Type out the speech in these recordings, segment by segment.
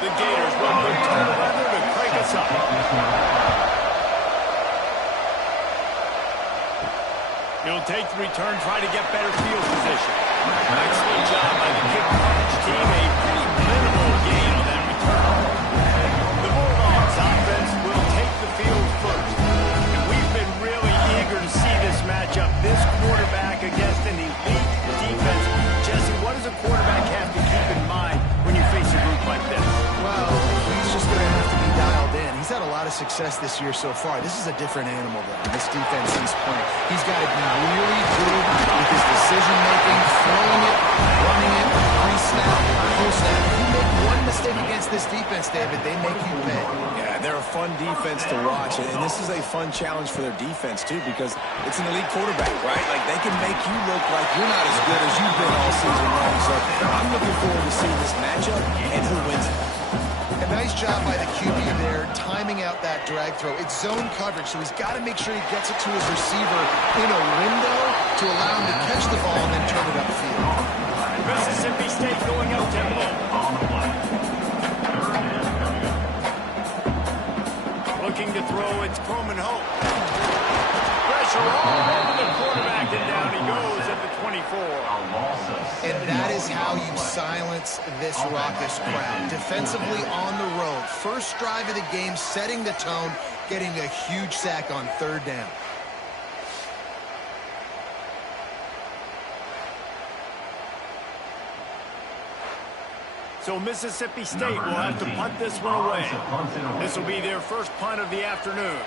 The Gators will put together to crank us up. He'll take the return, try to get better field position. Excellent job by the kick coverage team. A pretty minimal gain on that return. The Bulldogs offense will take the field first. And we've been really eager to see this matchup. This quarterback against an elite defense. Jesse, what does a quarterback have to keep in mind when you face a group like this? Well, he's just going to have to be dialed in. He's had a lot of success this year so far. This is a different animal, though. This defense he's playing. He's got to be really good with his decision-making, throwing it, running it, pre-snap, full snap. If you make one mistake against this defense, David, they make you pay. Yeah, they're a fun defense to watch, and this is a fun challenge for their defense, too, because it's an elite quarterback, right? Like, they can make you look like you're not as good as you've been all season long. So I'm looking forward to seeing this matchup and who wins it. A nice job by the QB there, timing out that drag throw. It's zone coverage, so he's got to make sure he gets it to his receiver in a window to allow him to catch the ball and then turn it upfield. Mississippi State going up tempo. Looking to throw, it's Croman Hope. Pressure all over the quarterback, and down he goes at the 24. And that is how you silence this raucous crowd. Defensively on the road. First drive of the game, setting the tone, getting a huge sack on third down. So Mississippi State will have to punt this one away. This will be their first punt of the afternoon.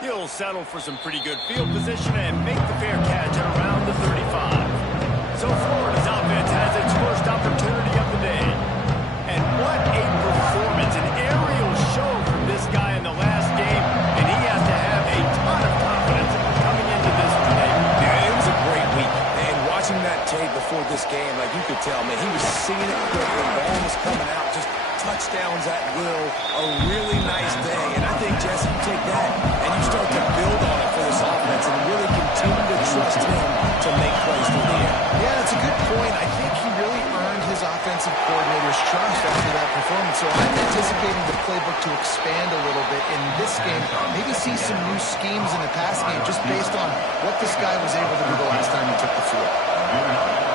He'll settle for some pretty good field position and make the fair catch at around the 35. So Florida's offense has its first opportunity of the day. And what a performance, an aerial show from this guy in the last game, and he has to have a ton of confidence coming into this today. Yeah, it was a great week. And watching that tape before this game, like you could tell, man, he was seeing it quickly. The ball was coming out, just touchdowns at will. A really nice day. And I think, Jesse, you take that and you start to build on it for this offense and really continue to trust him to make plays through the air. Yeah, that's a good point. I think he really earned his offensive coordinator's trust after that performance. So I'm anticipating the playbook to expand a little bit in this game. Maybe see some new schemes in the passing game just based on what this guy was able to do the last time he took the field.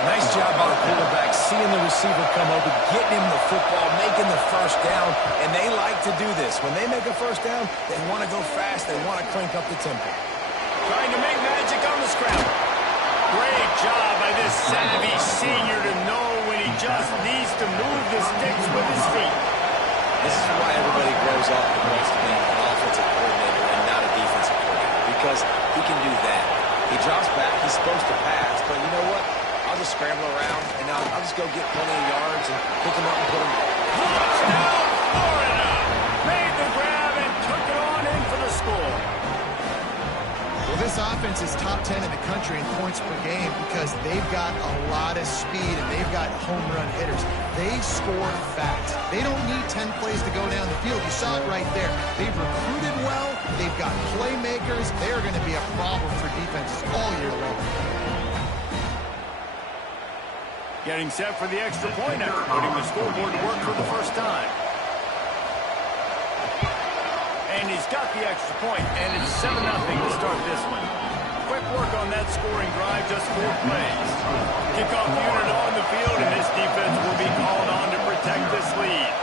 Nice job by the quarterback, seeing the receiver come open, getting him the football, making the first down, and they like to do this. When they make a first down, they want to go fast, they want to crank up the tempo. Trying to make magic on the scramble. Great job by this savvy senior to know when he just needs to move the sticks with his feet. This is why everybody grows up and wants to be an offensive coordinator and not a defensive coordinator, because he can do that. He drops back, he's supposed to pass, but you know what? I'll just scramble around, and I'll just go get plenty of yards and pick him up and put him in. Touchdown, Florida! Made the grab and took it on in for the score. Well, this offense is top 10 in the country in points per game because they've got a lot of speed and they've got home run hitters. They score fast. They don't need 10 plays to go down the field. You saw it right there. They've recruited well. They've got playmakers. They are going to be a problem for defenses all year long. Getting set for the extra point effort, putting the scoreboard to work for the first time. And he's got the extra point, and it's 7-0 to start this one. Quick work on that scoring drive, just 4 plays. Kickoff unit on the field, and this defense will be called on to protect this lead.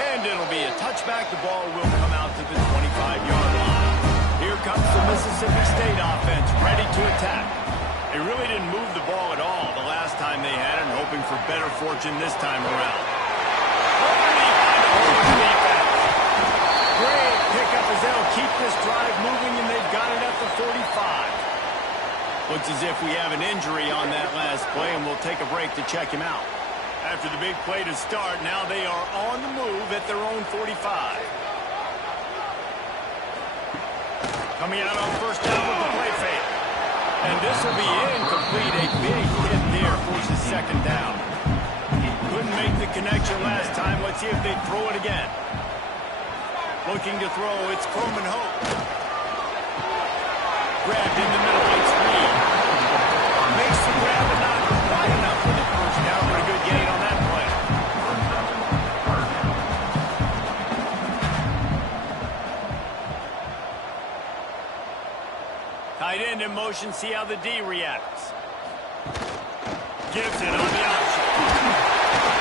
And it'll be a touchback. The ball will come out to the 25-yard line. Here comes the Mississippi State offense, ready to attack. They really didn't move the ball at all the last time they had it, and hoping for better fortune this time around. Great pickup as they'll keep this drive moving, and they've got it at the 45. Looks as if we have an injury on that last play, and we'll take a break to check him out. After the big play to start, now they are on the move at their own 45. Coming out on first down with the play fake. And this will be incomplete. A big hit there forces second down. Couldn't make the connection last time. Let's see if they throw it again. Looking to throw, it's Croman Hope. Grabbed in the middle, it's Reed. Makes the grab and not motion, see how the D reacts. Gives it on the option.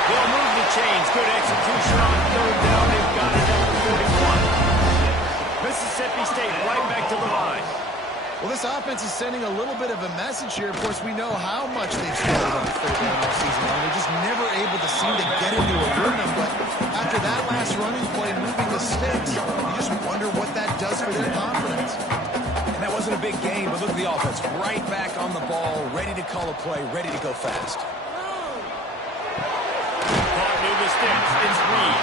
They'll move the chains. Good execution on third down. They've got it up to 41. Mississippi State right back to the line. Well, this offense is sending a little bit of a message here. Of course, we know how much they've struggled on third down all season long. They're just never able to seem to get into a rhythm. But after that last running play, moving the sticks, you just wonder what that does for their confidence. And that wasn't a big game, but look at the offense. Right back on the ball, ready to call a play, ready to go fast. Caught near the sticks. It's Reed.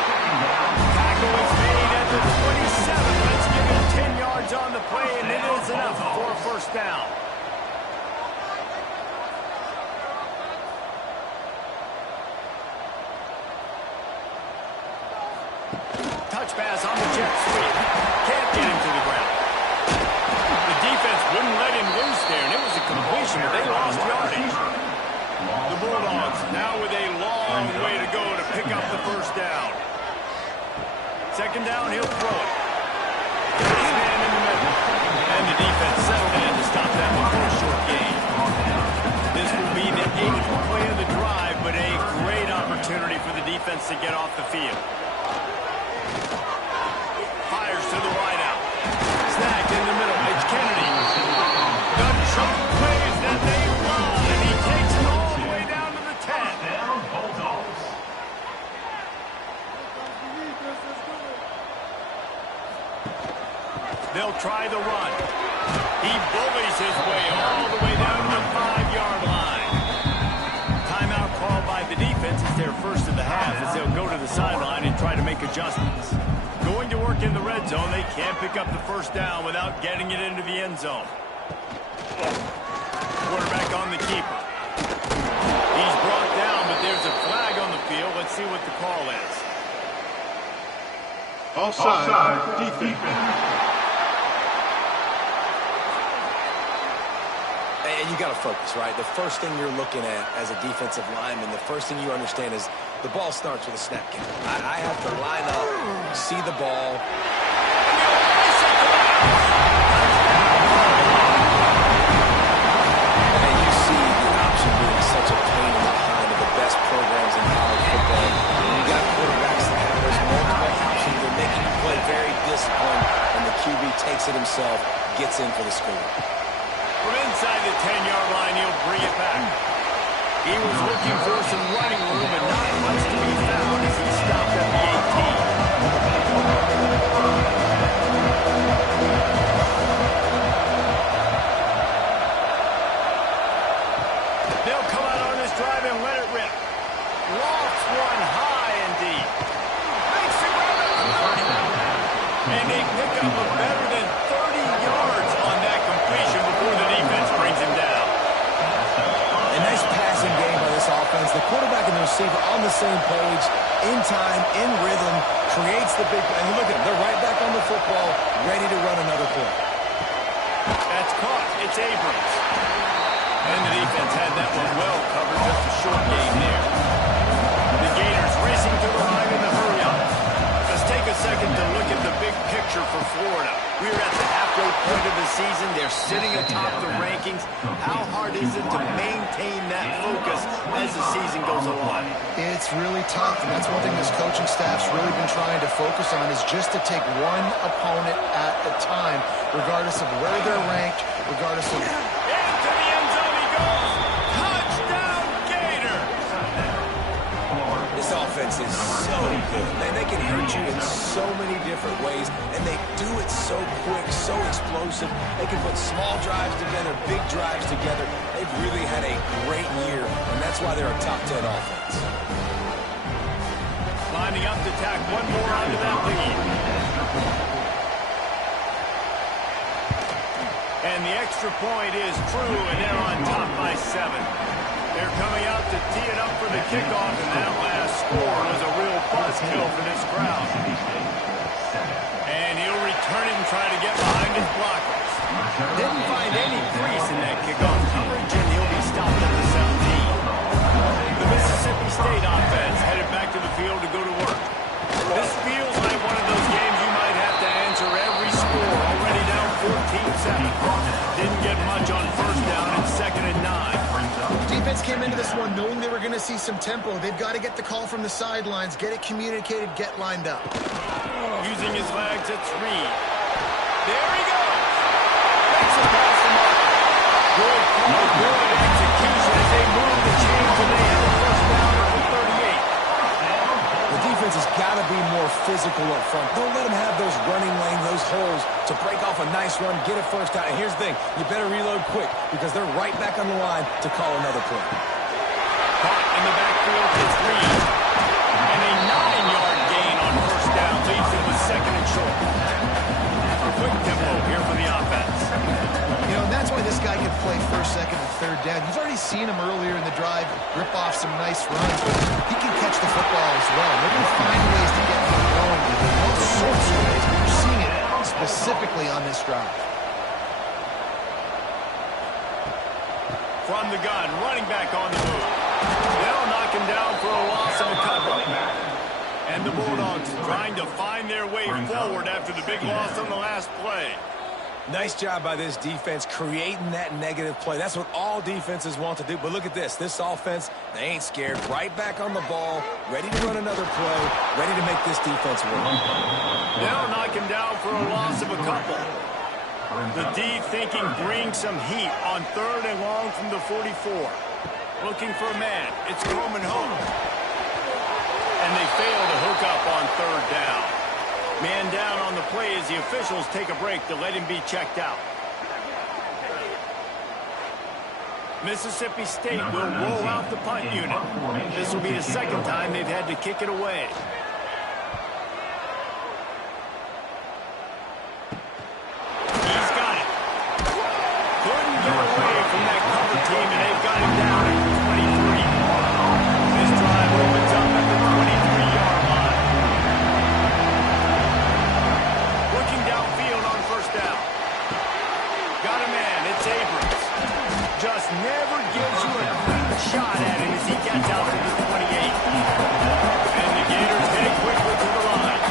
Tackle is made at the 27. Let's give him 10 yards on the play, and it is enough for a first down. Touch pass on the jet sweep. Can't get him to the ground. The defense wouldn't let him loose there, and it was a completion, but they lost yardage. The Bulldogs now with a long way to go to pick up the first down. Second down, he'll throw it. Got his man in the middle. And the defense settled in to stop that one for a short gain. This will be the 8th play of the drive, but a great opportunity for the defense to get off the field. Fires to the wideout. Snagged in the middle. It's Kennedy. The chunk plays that they run, and he takes it all the way down to the 10. They'll try the run. He bullies his way all the way down to the 5-yard line. Timeout called by the defense. It's their first of the half as they'll go to the sideline and try to make adjustments. Going to work in the red zone. They can't pick up the first down without getting it into the end zone. Quarterback on the keeper. He's brought down, but there's a flag on the field. Let's see what the call is. Offside, defense. And you got to focus, right? The first thing you're looking at as a defensive lineman, the first thing you understand is the ball starts with a snap count. I have to line up, see the ball. And you see the option being such a pain in the behind of the best programs in college football. You got quarterbacks that have those multiple options. They're making you play very disciplined, and the QB takes it himself, gets in for the score. From inside the 10-yard line, he'll bring it back. He was looking for some running room, but not much to be found as he stopped at the 18. They'll come out on this drive and let it rip. Lofts one high and deep. Makes the grab at the 30. And they pick up a better than 30 yards on that completion before the defense brings him down. A nice passing game by this offense. The quarterback and the receiver on the same page, in time, in rhythm, creates the big play. And look at them. They're right back on the football, ready to run another play. That's caught. It's Abrams. And the defense had that one well covered. Just a short gain there. The Gators racing to the line in the hurry up. Let's take a second to look at the big picture for Florida. We're at the halfway point of the season. They're sitting atop the rankings. How hard is it to maintain that focus as the season goes along? It's really tough, and that's one thing this coaching staff's really been trying to focus on is just to take one opponent at a time, regardless of where they're ranked, regardless of... Into the end zone he goes. Touchdown, Gators! This offense is so good. Man, they can hurt you in so many different ways, and they do it so quick, so explosive. They can put small drives together, big drives together. They've really had a great year, and that's why they're a top 10 offense. Lining up to tack one more onto that lead. And the extra point is true, and they're on top by 7. They're coming out to tee it up for the kickoff, and that last score was a real buzzkill for this crowd. And he'll return it and try to get behind his blockers. Didn't find any crease in that kickoff coverage, and he'll be stopped at the 17. The Mississippi State offense headed back to the field to go to work. This feels like one of those games you might have to answer every score. Already down 14-7. Didn't get much on defense came into this one knowing they were going to see some tempo. They've got to get the call from the sidelines, get it communicated, get lined up. Using his legs, it's Reed. There he goes. Makes it past the mark. Good call, good execution as they move the chains and they have a first down at the 38. The defense has got to be more physical up front. Don't let them have those running lanes, those holes to break off a nice run, get a first down. And here's the thing, you better reload quick because they're right back on the line to call another play. Caught in the backfield, it's Reed. And a 9-yard gain on first down leaves it with second and short. A quick tempo here for the offense. You know, that's why this guy can play first, second, and third down. You've already seen him earlier in the drive rip off some nice runs, but he can catch the football as well. They're going to find ways to get him going in all sorts of ways, but you're seeing it specifically on this drive. From the gun, running back on the move. They'll knock him down for a loss of a couple. And the Bulldogs trying to find their way forward after the big loss on the last play. Nice job by this defense creating that negative play. That's what all defenses want to do. But look at this. This offense, they ain't scared. Right back on the ball, ready to run another play, ready to make this defense work. They'll knock him down for a loss of a couple. The D thinking bring some heat on third and long from the 44. Looking for a man. It's Coleman home. And they fail to hook up on third down. Man down on the play as the officials take a break to let him be checked out. Mississippi State will roll out the punt unit. This will be the second time they've had to kick it away. He's got it. Couldn't get away from that cover team, and they've got him down at the 23. This drive opens up at the 23-yard line. Working downfield on first down. Got a man. It's Abrams. Just never gives you a clean shot at him as he gets out to the 28. And the Gators head quickly to the line.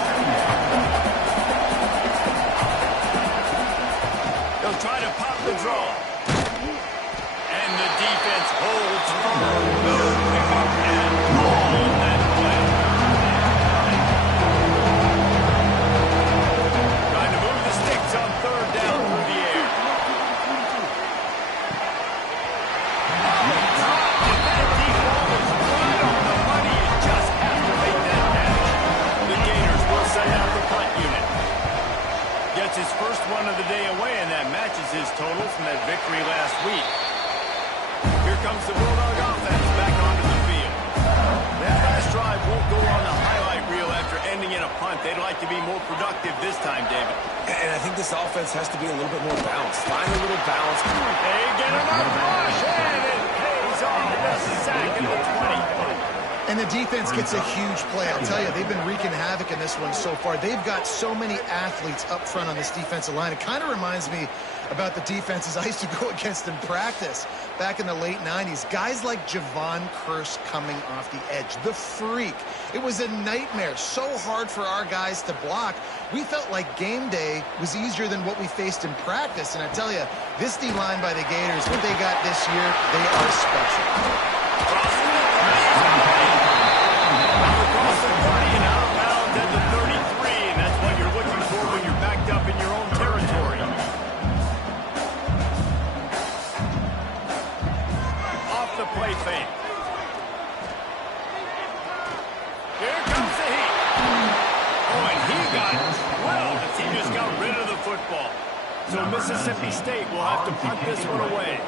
They'll try to pop the draw. And the defense holds firm. No pickup at all on that play. Trying to move the sticks on third down through the air. Gets his first one of the day away, and that matches his total from that victory last week. Here comes the Bulldog offense back onto the field. That last drive won't go on the highlight reel after ending in a punt. They'd like to be more productive this time, David. And I think this offense has to be a little bit more balanced. Find a little balance. They get another rush, and it pays off the sack at the 20. And the defense gets a huge play. I'll tell you, they've been wreaking havoc in this one so far. They've got so many athletes up front on this defensive line. It kind of reminds me about the defenses I used to go against in practice back in the late 90s. Guys like Javon Curse coming off the edge. The freak. It was a nightmare. So hard for our guys to block. We felt like game day was easier than what we faced in practice. And I tell you, this D-line by the Gators, what they got this year, they are special. Across the 20 and out of bounds at the 33, and that's what you're looking for when you're backed up in your own territory. Off the play fake. Here comes the heat. Oh, and he got it. Well, he just got rid of the football. So Mississippi State will have to punt this one away.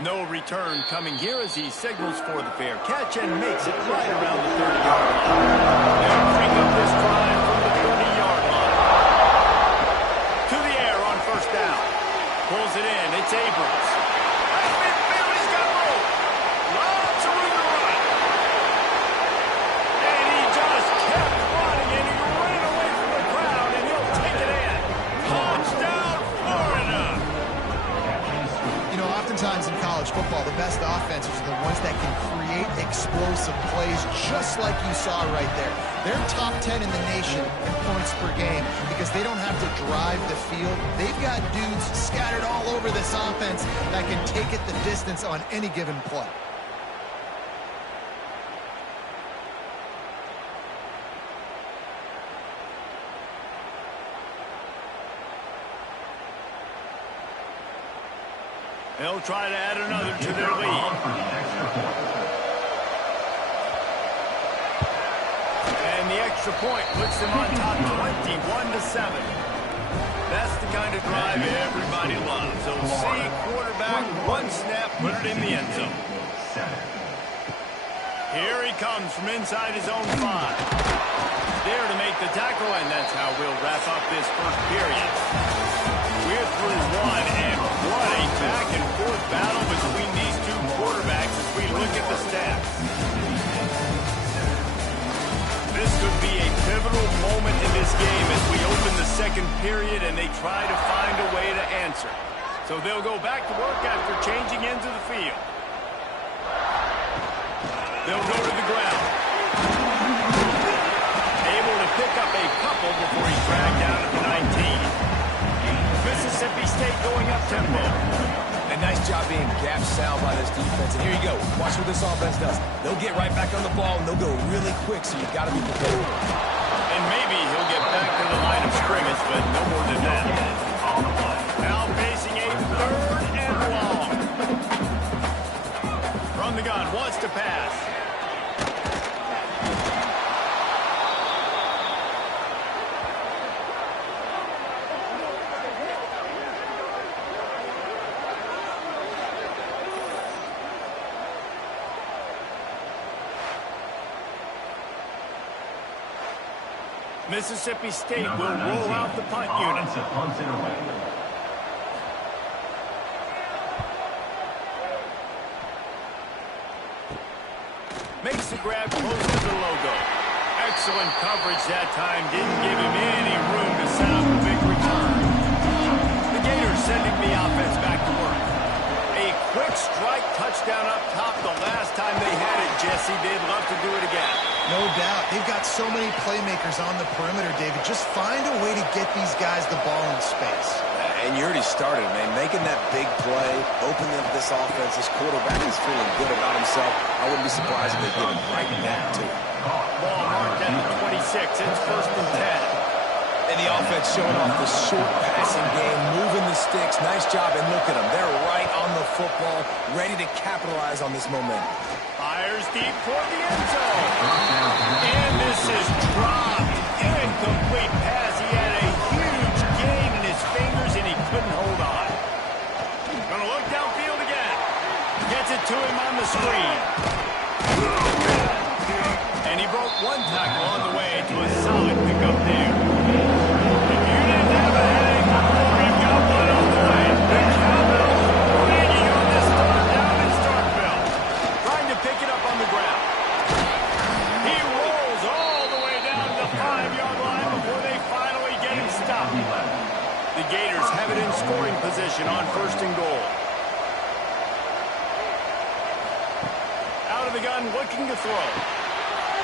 No return coming here as he signals for the fair catch and makes it right around the 30-yard line. They'll bring up this drive from the 30-yard line. To the air on first down. Pulls it in. It's Abrams. He's got room. Lots of room to run. And he just kept running, and he ran away from the crowd, and he'll take it in. Touchdown, Florida. You know, oftentimes in college football, the best offenses are the ones that can create explosive plays just like you saw right there. They're top 10 in the nation in points per game because they don't have to drive the field. They've got dudes for this offense that can take it the distance on any given play. They'll try to add another to their lead. And the extra point puts them on top 21-7. That's the kind of drive everybody loves. So see quarterback, one snap, put it in the end zone. Here he comes from inside his own 5. There to make the tackle, and that's how we'll wrap up this first period. We're through one, and what a back-and-forth battle between these two quarterbacks as we look at the stats. This could be a pivotal moment in this game as we open the second period and they try to find a way to answer. So they'll go back to work after changing ends of the field. They'll go to the ground. Able to pick up a couple before he's dragged down at the 19. Mississippi State going up tempo. A nice job being gap sound by this defense. And here you go. Watch what this offense does. They'll get right back on the ball, and they'll go really quick, so you've got to be prepared. And maybe he'll get back to the line of scrimmage, but no more than that. Now facing a 3rd and long. From the gun, wants to pass. Mississippi State will roll out the punt unit. Makes the grab close to the logo. Excellent coverage that time. Didn't give him any room to set up a big return. The Gators sending the offense back to work. A quick strike touchdown up top the last time they had it, Jesse. They'd love to do it again. No doubt. They've got so many playmakers on the perimeter, David. Just find a way to get these guys the ball in space. And you already started, man. Making that big play, opening up this offense. This quarterback is feeling good about himself. I wouldn't be surprised if they give him right back, too. Ball marked at the 26. It's 1st and 10. And the offense showing off the short passing game, moving the sticks. Nice job, and look at them. They're right on the football, ready to capitalize on this momentum. Fires deep toward the end zone. And this is dropped. Incomplete pass. He had a huge gain in his fingers, and he couldn't hold on. Gonna look downfield again. Gets it to him on the screen. And he broke one tackle on the way to a solid pickup there. If you didn't have a headache before, you've got one on the way. The Cowbells ringing on this third down in Starkville. Trying to pick it up on the ground. He rolls all the way down to the 5-yard line before they finally get him stopped. The Gators have it in scoring position on 1st and goal. Out of the gun, looking to throw.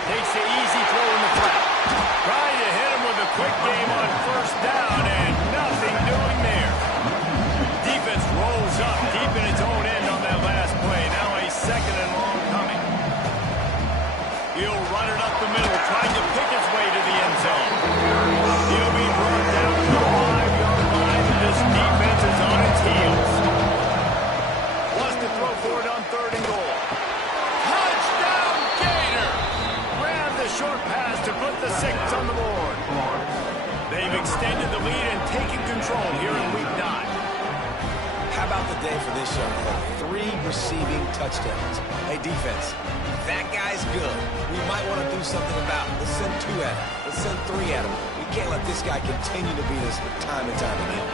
Takes the easy throw in the flat. Trying to hit him with a quick game on 1st down, and nothing doing there. Defense rolls up deep in its own end on that last play. Now a 2nd and long coming. He'll run it up the middle, trying to pick his way to the end zone. He'll be brought down to the 5-yard line, and this defense is on its heels. Wants to throw for it on 3rd and goal. Touchdown, Gator! Ran the short pass to put the 6 on the board. They've extended the lead and taken control here in week 9. How about the day for this young fella? 3 receiving touchdowns. Hey, defense, that guy's good. We might want to do something about it. Let's send 2 at him. Let's send 3 at him. We can't let this guy continue to beat us time and time again.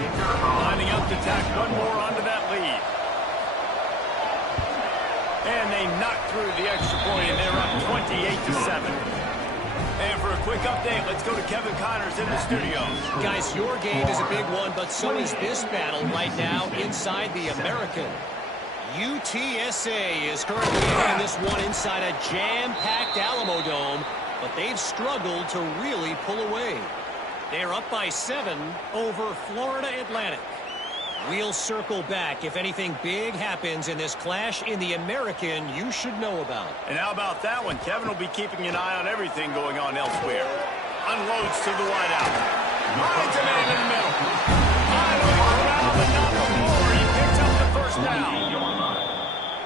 Lining up to tack one more onto that lead. And they knock through the extra point, and they're up 28-7. And for a quick update, let's go to Kevin Connors in the studio. Guys, your game is a big one, but so is this battle right now inside the American. UTSA is currently in this one inside a jam-packed Alamo Dome, but they've struggled to really pull away. They're up by 7 over Florida Atlantic. We'll circle back if anything big happens in this clash in the American you should know about. And how about that one? Kevin will be keeping an eye on everything going on elsewhere. Unloads to the wideout. Finds a man in the middle. Finally around, but not before. He picks up the first down.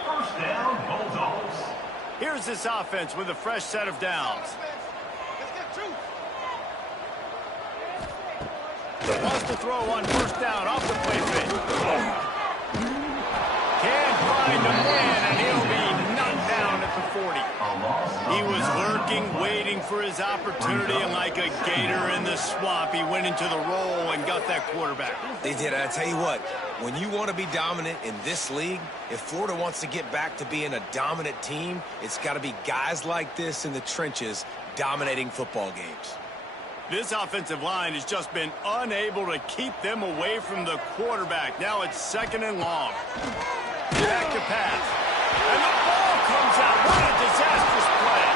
First down, Bulldogs. Here's this offense with a fresh set of downs. Wants to throw on first down off the play fake. Can't find a man, and he'll be knocked down at the 40. He was lurking, waiting for his opportunity, and like a gator in the swamp, he went into the roll and got that quarterback. They did. I tell you what, when you want to be dominant in this league, if Florida wants to get back to being a dominant team, it's got to be guys like this in the trenches dominating football games. This offensive line has just been unable to keep them away from the quarterback. Now it's 2nd and long. Back to pass. And the ball comes out. What a disastrous play.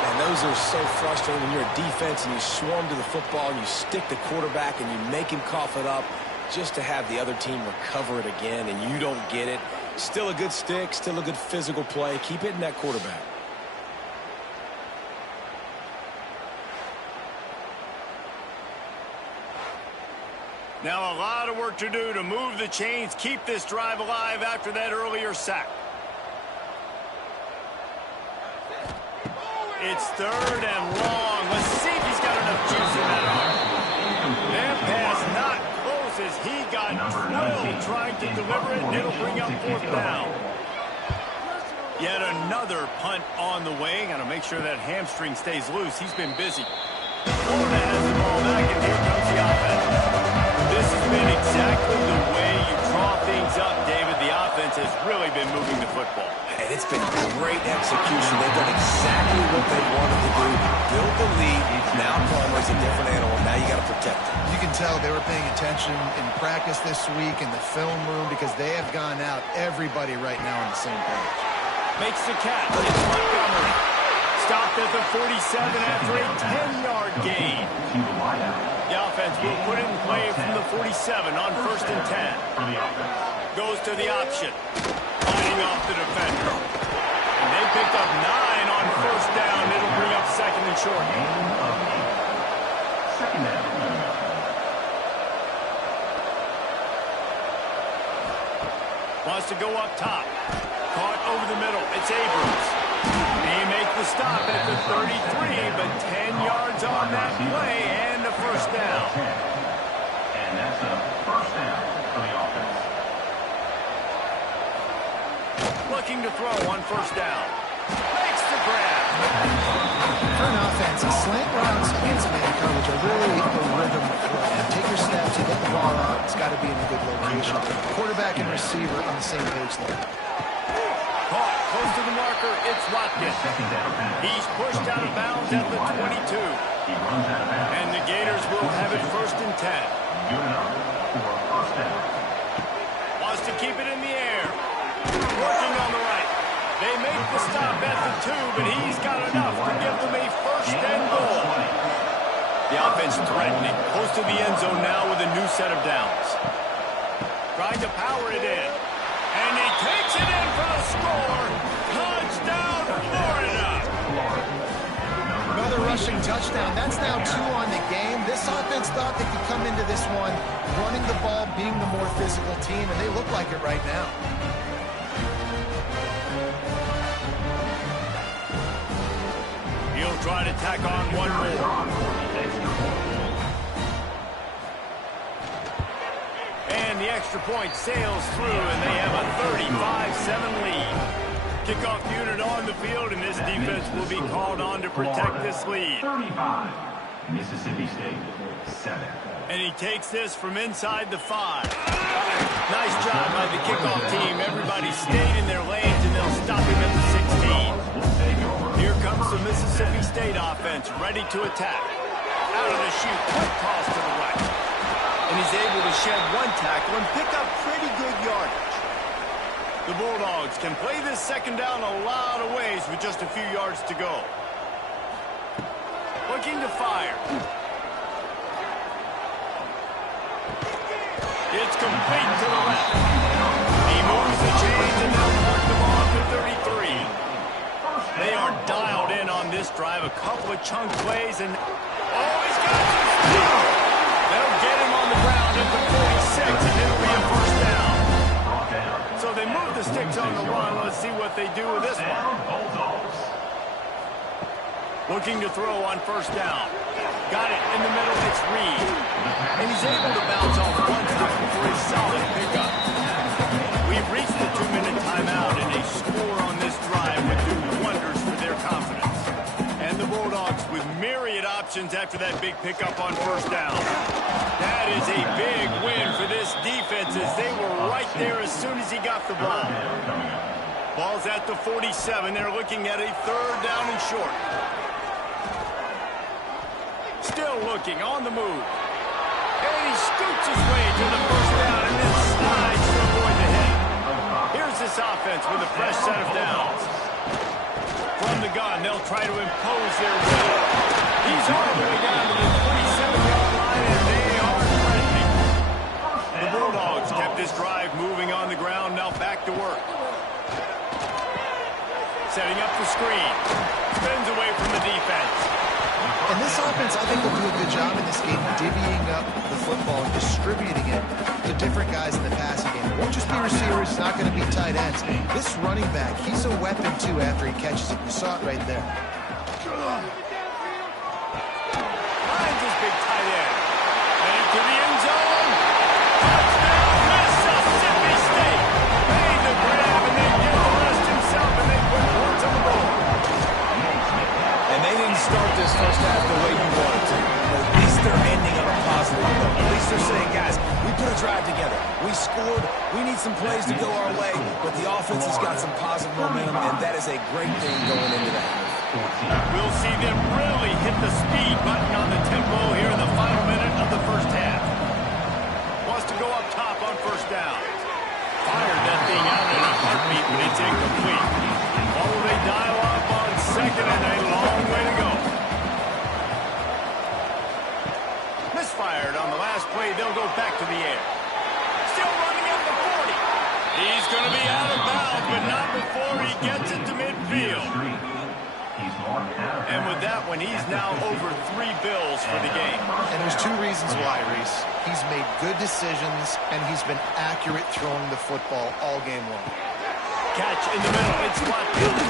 And those are so frustrating when you're a defense and you swarm to the football and you stick the quarterback and you make him cough it up just to have the other team recover it again and you don't get it. Still a good stick, still a good physical play. Keep hitting that quarterback. Now a lot of work to do to move the chains, keep this drive alive after that earlier sack. It's 3rd and long. Let's see if he's got enough juice in that arm. That pass not close as he got drilled trying to deliver it, and it'll bring up 4th down. Yet another punt on the way. Got to make sure that hamstring stays loose. He's been busy. Florida has the ball back, and here comes the offense. This has been exactly the way you draw things up, David. The offense has really been moving the football. And it's been great execution. They've done exactly what they wanted to do. Build the lead. Now Palmer's a different animal. Now you got to protect him. You can tell they were paying attention in practice this week in the film room because they have gone out, everybody right now on the same page. Makes the catch. It's Montgomery. Stopped at the 47 after a 10-yard gain. The offense will put it in play from the 47 on 1st and 10. Goes to the option. Fighting off the defender. And they picked up 9 on 1st down. It'll bring up 2nd and short. Second down. Wants to go up top. Caught over the middle. It's Abrams. They make the stop at the 33, but 10 yards on that play and a 1st down. And that's a 1st down for the offense. Looking to throw on 1st down. Makes the grab. For an offense, slant routes against man coverage are really a rhythm play. Take your steps, you get the ball out. It's got to be in a good location. Quarterback and receiver on the same page there. Caught close to the marker. It's Watkins. He's pushed out of bounds at the 22. And the Gators will have it 1st and 10. Good enough for 1st down. Wants to keep it in the air. Working on the right. They make the stop at the 2, but he's got enough to give them a 1st and goal. The offense threatening. Close to the end zone now with a new set of downs. Trying to power it in. And he takes it in for the score. Touchdown, Florida. Another rushing touchdown. That's now 2 on the game. This offense thought they could come into this one running the ball, being the more physical team, and they look like it right now. He'll try to tack on one more. And the extra point sails through, and they have a 35-7 lead. Kickoff unit on the field, and this defense will be called on to protect this lead. 35, Mississippi State, 7. And he takes this from inside the 5. Nice job by the kickoff team. Everybody stayed in their lanes, and they'll stop him at the 16. Here comes the Mississippi State offense, ready to attack. Out of the chute, quick toss to the right. And he's able to shed one tackle and pick up pretty good yardage. The Bulldogs can play this 2nd down a lot of ways with just a few yards to go. Looking to fire. It's It's complete to the left. He moves the chains and they'll mark the ball to 33. They are dialed in on this drive. A couple of chunk plays and... Oh, he's got some speed. They'll get him on the ground at the 46 and it'll be a first down. So they move the sticks on the run. Let's see what they do with this one. Looking to throw on first down. Got it in the middle. It's Reed. And he's able to bounce off one time for a solid pickup. We've reached the 2-minute timeout, and a score on this drive would do wonders for their confidence. And the Bulldogs with myriad options after that big pickup on first down. That is a big win for this defense as they were right there as soon as he got the ball. Ball's at the 47. They're looking at a third down and short. Still looking on the move. And he scoots his way to the first down and then slides to avoid the hit. Here's this offense with a fresh set of downs. From the gun, they'll try to impose their will. He's all the way down to the 27-yard line, and they are threatening. The Bulldogs kept this drive moving on the ground, now back to work. Setting up the screen. Spins away from the defense. And this offense, I think, will do a good job in this game divvying up the football and distributing it to different guys in the passing game. It won't just be receivers. It's not going to be tight ends. This running back, he's a weapon, too, after he catches it. You saw it right there. Finds his big tight end. And into the end zone. Touchdown, Mississippi State. Made the grab, and then get the rest himself, and they put points on the board. And they didn't start this first half the way you wanted to. But at least they're ending on a positive note. At least they're saying, guys, we put a drive together. We scored. We need some plays to go our way. But the offense has got some positive momentum, and that is a great thing going into the half. We'll see them really hit the speed button on the tempo here in the final minute of the first half. Wants to go up top on first down. Fired that thing out in a heartbeat, but it's incomplete. Oh, they dial up on second and a long way to go. Misfired on the last play. They'll go back to the air. Still running at the 40. He's going to be out of bounds, but not before he gets it to midfield. And with that one, he's now over 3 bills for the game. And there's 2 reasons why, Reese. He's made good decisions, and he's been accurate throwing the football all game long. Catch in the middle. It's Watkins.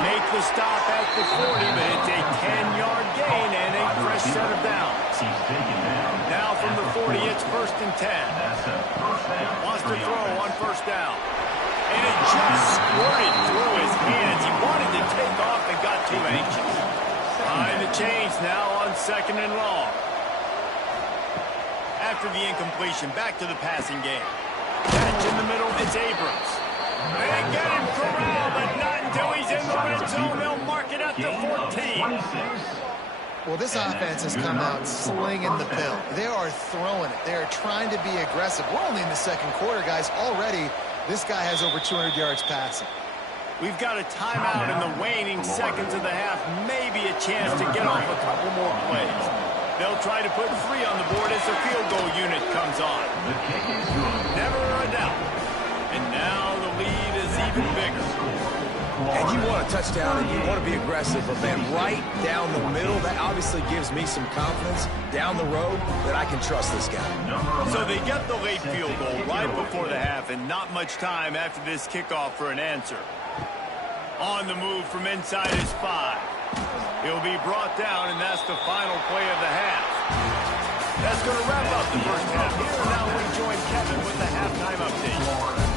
Make the stop at the 40, but it's a 10-yard gain and a fresh set of downs. Now from the 40, it's first and 10. Wants to throw on first down. And it just squirted through his hands. He wanted to take off and got too anxious. Behind the chains now on second and long. After the incompletion, back to the passing game. Catch in the middle, it's Abrams. They get him corralled, but not until he's in the red zone. They'll mark it at the 14. Well, this offense has come out slinging the pill. They are throwing it. They are trying to be aggressive. We're only in the second quarter, guys. Already, this guy has over 200 yards passing. We've got a timeout in the waning seconds of the half. Maybe a chance to get off a couple more plays. They'll try to put 3 on the board as the field goal unit comes on. Never a doubt. And now the lead is even bigger. And you want a touchdown and you want to be aggressive, but man, right down the middle, that obviously gives me some confidence down the road that I can trust this guy. So they get the late field goal right before the half, and not much time after this kickoff for an answer. On the move from inside his 5. He'll be brought down, and that's the final play of the half. That's going to wrap up the first half. Here now we join Kevin with the halftime update.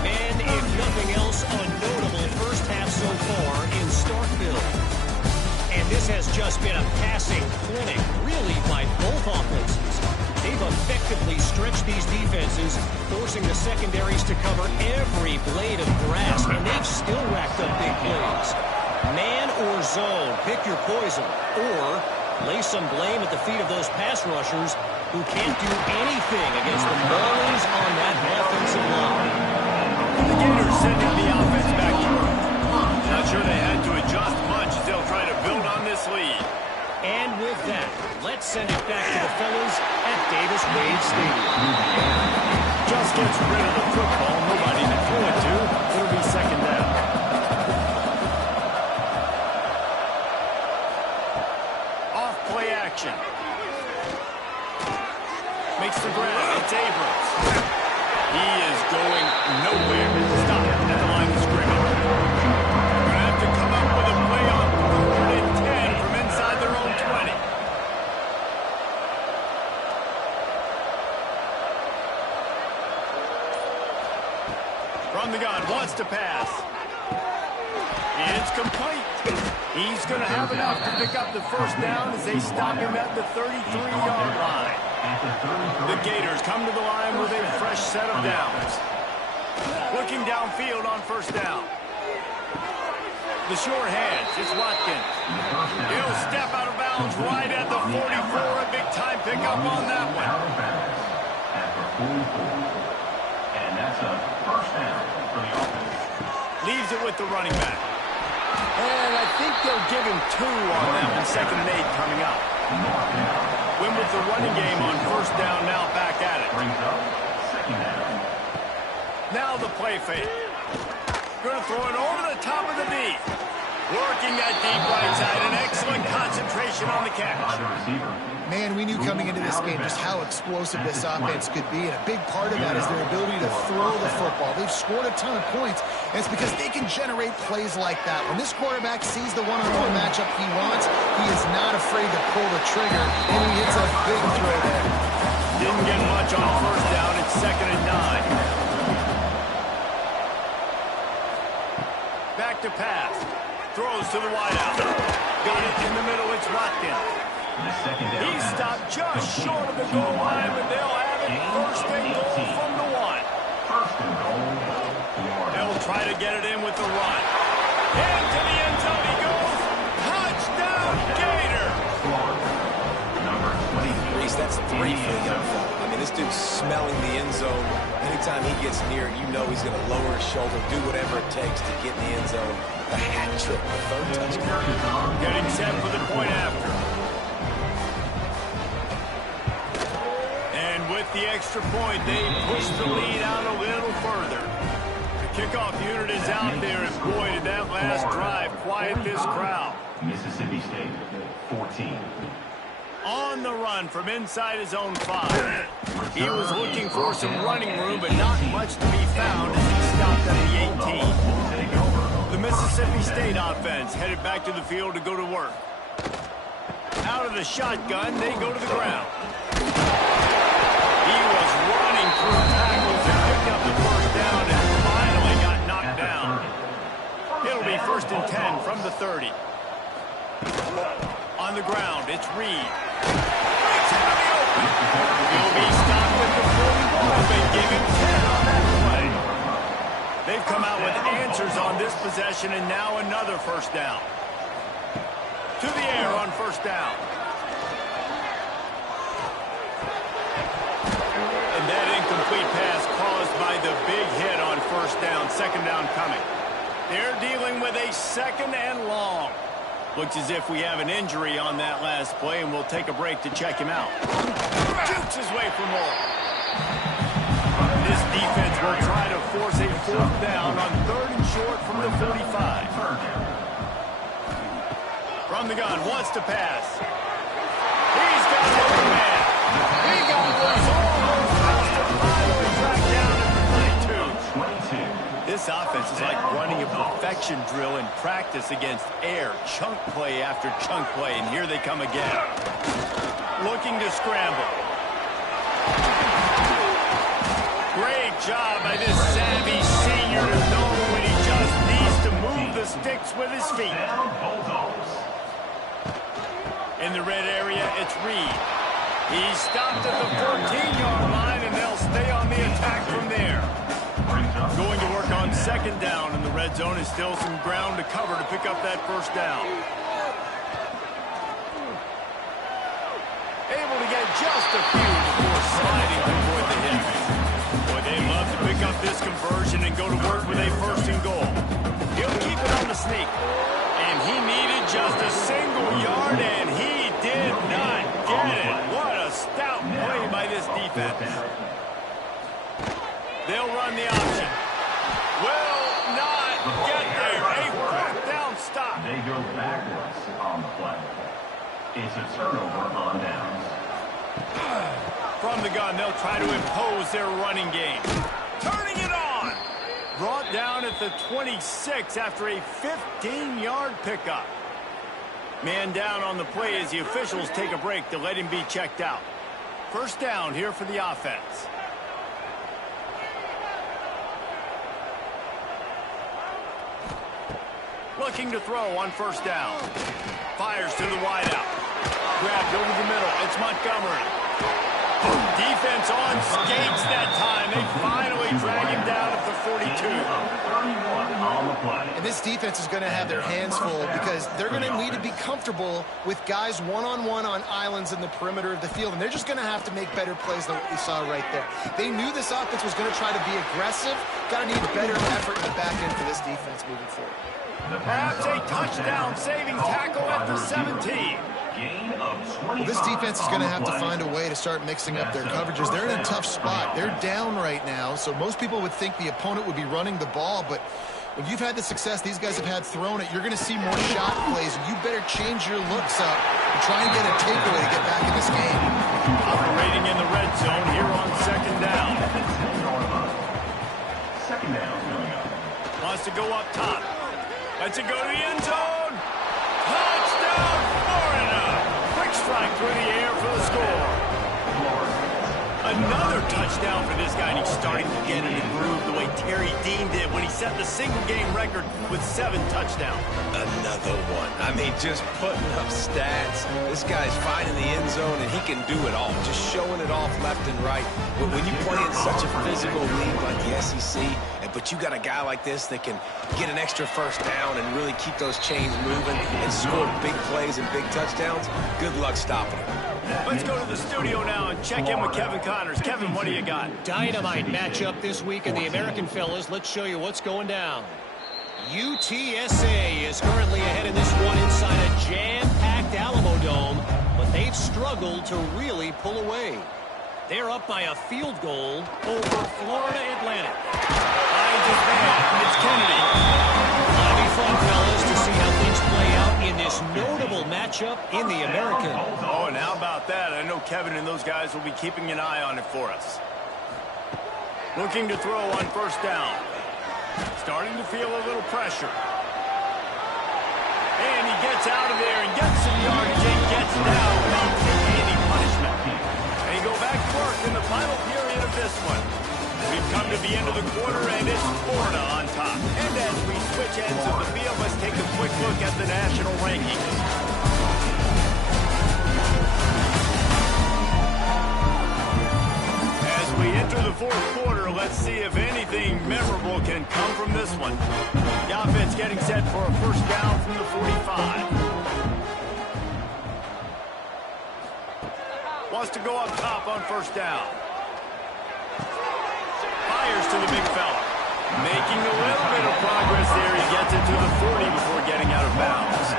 And if nothing else, a notable first half so far in Starkville. And this has just been a passing clinic, really, by both offenses. They've effectively stretched these defenses, forcing the secondaries to cover every blade of grass, and they've still racked up big plays. Man or zone, pick your poison, or lay some blame at the feet of those pass rushers who can't do anything against the Marlins on that offensive line. The Gators sending the offense back to work. Not sure they had to adjust much as they'll try to build on this lead. And with that, let's send it back to the fellas at Davis Wade Stadium. gets rid of the football. Nobody to throw it to. It'll be second down. Off play action. Makes the grab. It's Abrams. He is going nowhere. Stop at the line of scrimmage. They're going to have to come up with a play on 3rd and 10 from inside their own 20. From the gun, wants to pass. It's complete. He's going to have enough to pick up the first down as they stop him at the 33-yard line. The Gators come to the line with a fresh set of downs. Looking downfield on first down. The short hands, it's Watkins. He'll step out of bounds right at the 44. A big-time pickup on that one. And that's a first down for the offense. Leaves it with the running back. And I think they'll give him 2 on that one. Second and 8 coming up. Win with the running game on first down, now back at it. Brings up second down. Now the play fake. Going to throw it over the top of the D. Working that deep right side. An excellent concentration on the catch. By the receiver. Man, we knew coming into this game just how explosive this offense could be, and a big part of that is their ability to throw the football. They've scored a ton of points, and it's because they can generate plays like that. When this quarterback sees the one-on-one matchup he wants, he is not afraid to pull the trigger, and he hits a big throw there. Didn't get much on first down. It's second and 9. Back to pass. Throws to the wideout. Got it in the middle. It's Watkins. He stopped just short of the goal line, but they'll have it first and goal from the 1. First and goal. They'll try to get it in with the run. Into the end zone he goes. Touchdown, Gator. Number 23. That's 3 for the young fella. I mean, this dude's smelling the end zone. Anytime he gets near it, you know he's going to lower his shoulder, do whatever it takes to get in the end zone. The hat trick, the 3rd touchdown. Getting set for the point after. And with the extra point, they push the lead out a little further. The kickoff unit is out there, and boy, did that last drive quiet this crowd. Mississippi State, 14. On the run from inside his own 5. He was looking for some running room, but not much to be found as he stopped at the 18. The Mississippi State offense headed back to the field to go to work. Out of the shotgun, they go to the ground. He was running through tackles and picked up the first down and finally got knocked down. It'll be first and 10 from the 30. On the ground, it's Reed. He'll be stopped at the 41. They gave him 10 on that play. They've come out with answers on this possession, and now another first down. To the air on first down. And that incomplete pass caused by the big hit on first down. Second down coming. They're dealing with a second and long. Looks as if we have an injury on that last play, and we'll take a break to check him out. Shoots his way for more. This defense will try to force a 4th down on 3rd and short from the 45. From the gun, wants to pass. He's got an open man. He got loose almost past the 5 track down at the 22. This offense is like running a perfection drill in practice against air. Chunk play after chunk play, and here they come again. Looking to scramble. Great job by this savvy senior to know when he just needs to move the sticks with his feet. In the red area, it's Reed. He stopped at the 14-yard line, and they'll stay on the attack from there. Going to work on second down, and the red zone is still some ground to cover to pick up that first down. Able to get just a few before sliding to avoid the hit. Boy, they love to pick up this conversion and go to work with a first and goal. He'll keep it on the sneak. And he needed just a single yard, and he did not get it. What a stout play by this defense. They'll run the option. Will not get there. A fourth down stop. They go backwards on the play. It's a turnover on downs. From the gun, they'll try to impose their running game. Turning it on. Brought down at the 26 after a 15-yard pickup. Man down on the play as the officials take a break to let him be checked out. First down here for the offense. Looking to throw on first down. Fires to the wideout. Grabbed over the middle. It's Montgomery. Defense on skates that time. They finally drag him down at the 42. And this defense is going to have their hands full because they're going to need to be comfortable with guys one-on-one on islands in the perimeter of the field. And they're just going to have to make better plays than what we saw right there. They knew this offense was going to try to be aggressive. Got to need better effort in the back end for this defense moving forward. Perhaps a touchdown-saving tackle at the 17. Well, this defense is going to have to find a way to start mixing up their coverages. They're in a tough spot. They're down right now, so most people would think the opponent would be running the ball, but when you've had the success these guys have had throwing it, you're going to see more shot plays. You better change your looks up and try and get a takeaway to get back in this game. Operating in the red zone here on second down. Second down coming up. Wants to go up top. Lets it go to the end zone. Touchdown, Florida. Quick strike through the air for the score. Another touchdown for this guy, and he's starting to get in the groove the way Terry Dean did when he set the single-game record with 7 touchdowns. Another one. I mean, just putting up stats. This guy's finding the end zone, and he can do it all. Just showing it off left and right. When you play in such a physical league like the SEC, but you got a guy like this that can get an extra first down and really keep those chains moving and score big plays and big touchdowns, good luck stopping him. Let's go to the studio now and check in with Kevin Connors. Kevin, what do you got? Dynamite matchup this week in the American fellas. Let's show you what's going down. UTSA is currently ahead in this one inside a jam-packed Alamo Dome, but they've struggled to really pull away. They're up by a field goal over Florida Atlantic. It's Kennedy. It'll be fun, fellas, to see how things play out in this notable matchup in the American. Oh, and how about that? I know Kevin and those guys will be keeping an eye on it for us. Looking to throw on first down. Starting to feel a little pressure. And he gets out of there and gets some yardage and gets down without taking any punishment. And he go back to work in the final period of this one. We've come to the end of the quarter, and it's Florida on top. And as we switch ends of the field, let's take a quick look at the national rankings. As we enter the fourth quarter, let's see if anything memorable can come from this one. The offense getting set for a first down from the 45. Wants to go up top on first down. Fires to the big fella. Making a little bit of progress there. He gets it to the 40 before getting out of bounds.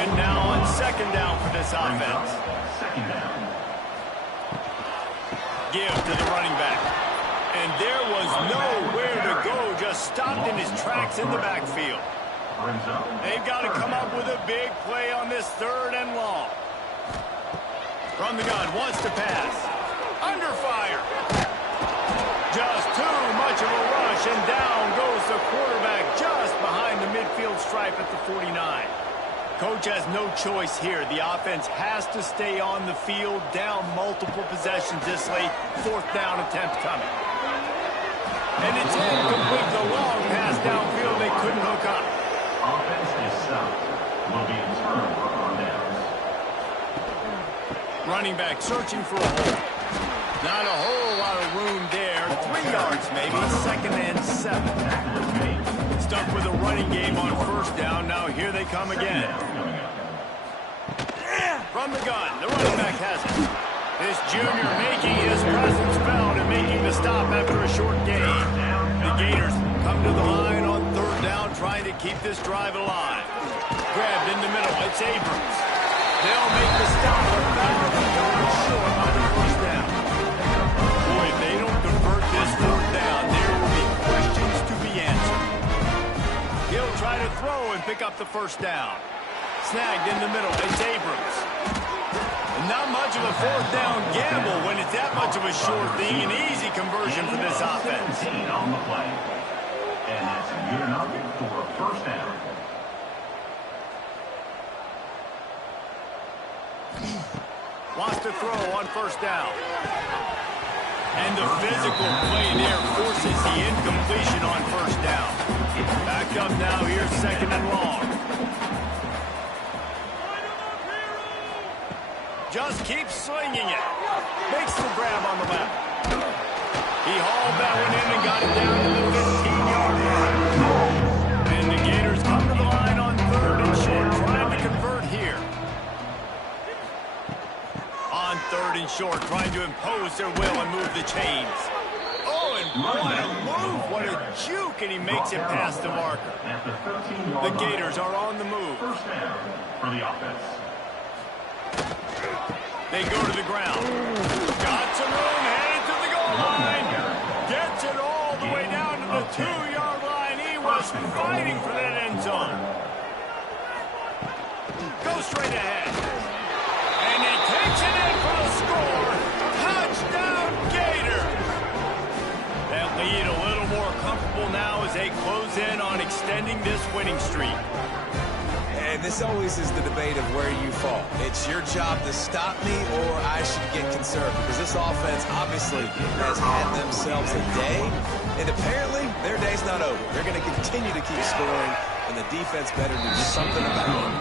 And now on second down for this offense. Give to the running back. And there was nowhere to go. Just stopped in his tracks in the backfield. They've got to come up with a big play on this third and long. From the gun, wants to pass. Under fire. Just too much of a rush, and down goes the quarterback just behind the midfield stripe at the 49. Coach has no choice here. The offense has to stay on the field, down multiple possessions this late. Fourth down attempt coming. And it's incomplete. The long pass downfield, they couldn't hook up. Offense is stopped. Will be in turnover on downs. Running back searching for a hole. Not a whole lot of room there. 3 yards maybe. Second and 7. Stuck with a running game on first down. Now here they come again. From the gun, the running back has it. This junior making his presence felt and making the stop after a short gain. The Gators come to the line on third down, trying to keep this drive alive. Grabbed in the middle. It's Abrams. They'll make the stop about 3 yards short on the first down. Boy, if they don't convert this pick up the first down. Snagged in the middle. It's Abrams. Not much of a fourth down gamble when it's that much of a sure thing. An easy conversion for this offense. 17 on the play. And that's good enough for a first down. Wants to throw on first down. And the physical play there forces the incompletion on first down. Backed up now, here's second and long. Just keeps slinging it. Makes the grab on the left. He hauled that one in and got it down to the 15-yard line. And the Gators come to the line on third and short, trying to convert here. On third and short, trying to impose their will and move the chains. Oh, and what a move, what a juke, and he makes it past the marker. The Gators are on the move. First down for the offense. They go to the ground. Got some room, headed to the goal line. Gets it all the way down to the 2-yard line. He was fighting for that end zone. Go straight ahead. And he takes it in for the score. Touchdown, Gators. That lead a little more comfortable now as they close in on extending this winning streak. And this always is the debate of where you fall. It's your job to stop me or I should get concerned because this offense obviously has had themselves a day, and apparently their day's not over. They're going to continue to keep scoring, and the defense better do something about it.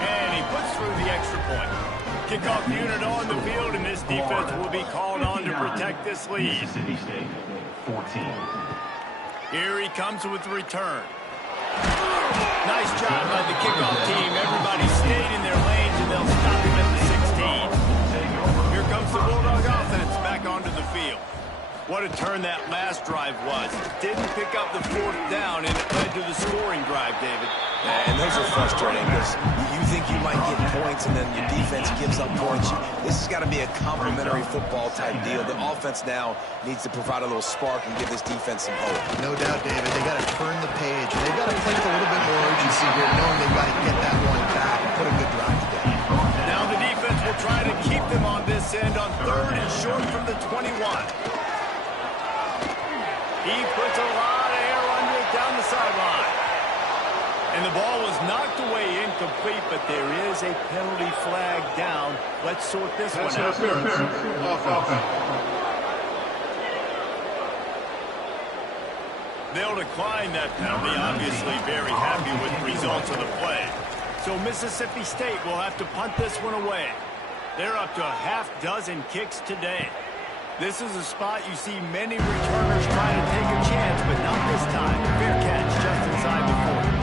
And he puts through the extra point. Kickoff unit on the field, and this defense will be called on to protect this lead. Mississippi State, 14. Here he comes with the return. Nice job by the kickoff team. Everybody stayed in their lanes, and they'll stop him at the 16. Here comes the Bulldog offense back onto the field. What a turn that last drive was. Didn't pick up the fourth down, and it led to the scoring drive, David. And those are frustrating because you think you might get points and then your defense gives up points. This has got to be a complementary football type deal. The offense now needs to provide a little spark and give this defense some hope. No doubt, David. They got to turn the page. They've got to play with a little bit more urgency here, knowing they've got to get that one back and put a good drive together. Now the defense will try to keep them on this end on third and short from the 21. He puts a lot of air under it down the sideline. And the ball was knocked away incomplete, but there is a penalty flag down. Let's sort this one out. They'll decline that penalty, obviously very happy with the results of the play. So Mississippi State will have to punt this one away. They're up to a half dozen kicks today. This is a spot you see many returners try to take a chance, but not this time. Fair catch just inside the 40.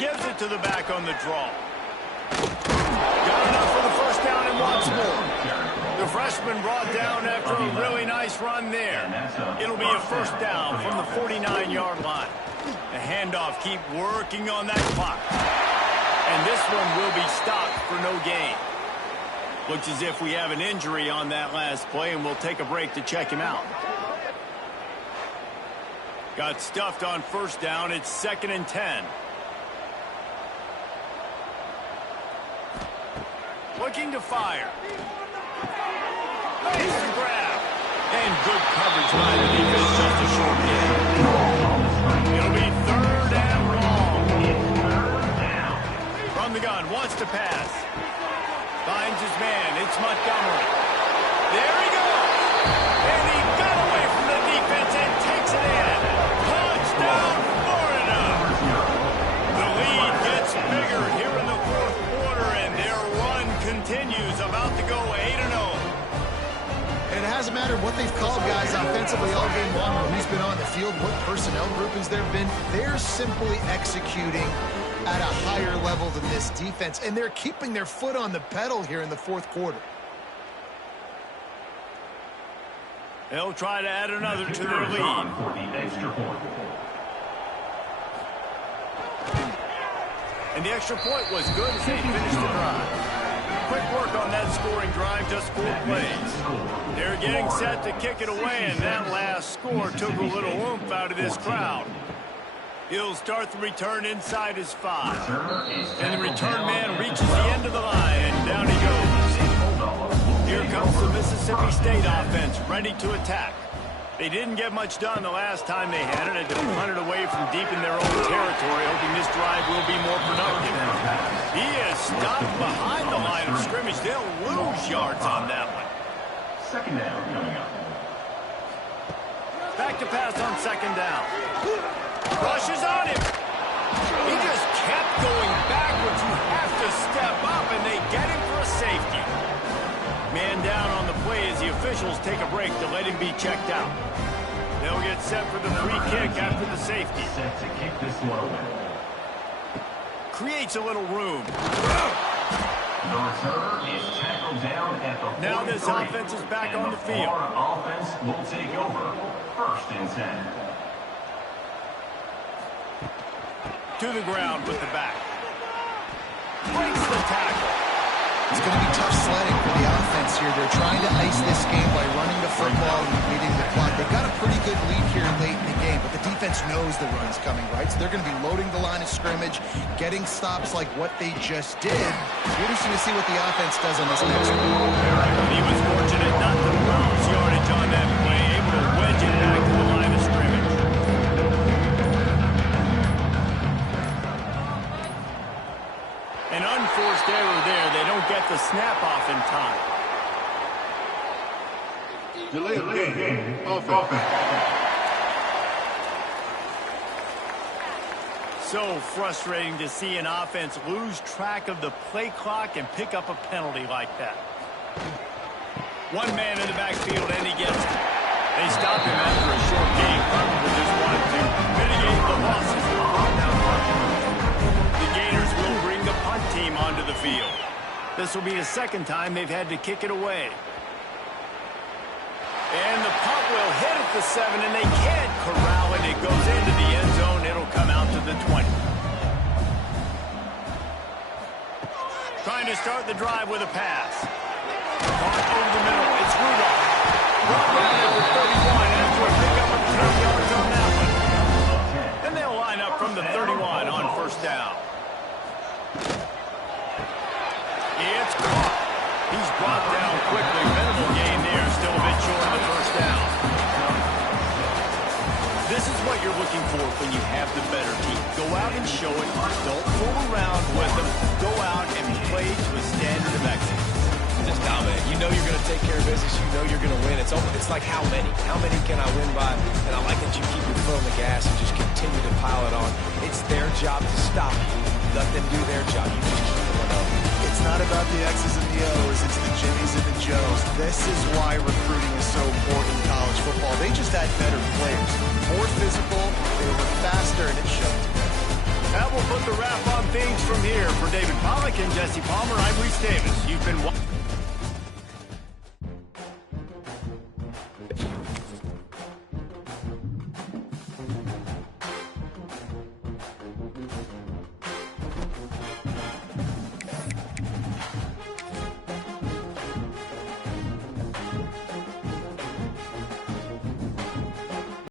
Gives it to the back on the draw. Got enough for the first down and once more. The freshman brought down after a really nice run there. It'll be a first down from the 49-yard line. The handoff, keep working on that clock. And this one will be stopped for no gain. Looks as if we have an injury on that last play, and we'll take a break to check him out. Got stuffed on first down. It's 2nd and 10. Looking to fire. Nice to grab. And good coverage by the defense. Just a short gain. It'll be 3rd and long. From the gun, wants to pass. Finds his man. It's Montgomery. There he goes. And he got away from the defense and takes it in. Touchdown, Florida. The lead gets bigger here in the 4th quarter, and their run continues, about to go 8-0. And it hasn't mattered what they've called guys offensively all game long, or who's been on the field, what personnel groupings there have been. They're simply executing at a higher level than this defense, and they're keeping their foot on the pedal here in the 4th quarter. They'll try to add another to their lead. For the extra point. And the extra point was good as they finished the drive. Quick work on that scoring drive, just 4 plays. They're getting set to kick it away, and that last score took a little oomph out of this crowd. He'll start the return inside his 5. And the return man reaches the end of the line, and down he goes. Here comes the Mississippi State offense, ready to attack. They didn't get much done the last time they had it. They punted away from deep in their own territory, hoping this drive will be more productive. He is stopped behind the line of scrimmage. They'll lose yards on that one. Second down coming up. Back to pass on second down. Rushes on him. He just kept going backwards. You have to step up, and they get him for a safety. Man down on the play as the officials take a break to let him be checked out. They'll get set for the free kick after the safety. Set to kick this one away. Creates a little room. The returner is tackled down at the 43. Now this offense is back on the field. Our offense will take over. 1st and 10. To the ground with the back. Breaks the tackle. It's going to be tough sledding for the offense here. They're trying to ice this game by running the football and leading the clock. They've got a pretty good lead here late in the game, but the defense knows the run's coming, right? So they're going to be loading the line of scrimmage, getting stops like what they just did. Interesting to see what the offense does on this next one. He was fortunate not to lose yardage on that play, able to wedge it back to the line of scrimmage. An unforced error there. They don't get the snap off in time. Delay of game. Offense. So frustrating to see an offense lose track of the play clock and pick up a penalty like that. One man in the backfield, and he gets it. They stopped him after a short game, probably just wanted to mitigate the losses with fourth down punch. The Gators will bring the punt team onto the field. This will be the second time they've had to kick it away. And the punt will hit at the 7, and they can't corral it. It goes into the end zone. It'll come out to the 20. Trying to start the drive with a pass. Caught over the middle. It's Rudolph. Brought down at the 31 after a pickup of 10 yards on that one. And they'll line up from the 31 on first down. It's caught. He's brought down quickly. Minimal gain there. Still a bit short of the first down. This is what you're looking for when you have the better team. Go out and show it. Don't fool around with them. Go out and play to a standard of excellence. Just dominant. You know you're going to take care of business. You know you're going to win. It's like how many? How many can I win by? And I like that you keep your foot on the gas and just continue to pile it on. It's their job to stop you. Let them do their job. You just keep going up. It's not about the X's and the O's. It's the Jimmies and the Joes. This is why recruiting is so important in college football. They just had better players. More physical, they were faster, and it showed. That will put the wrap on things from here. For David Pollack and Jesse Palmer, I'm Reese Davis. You've been watching.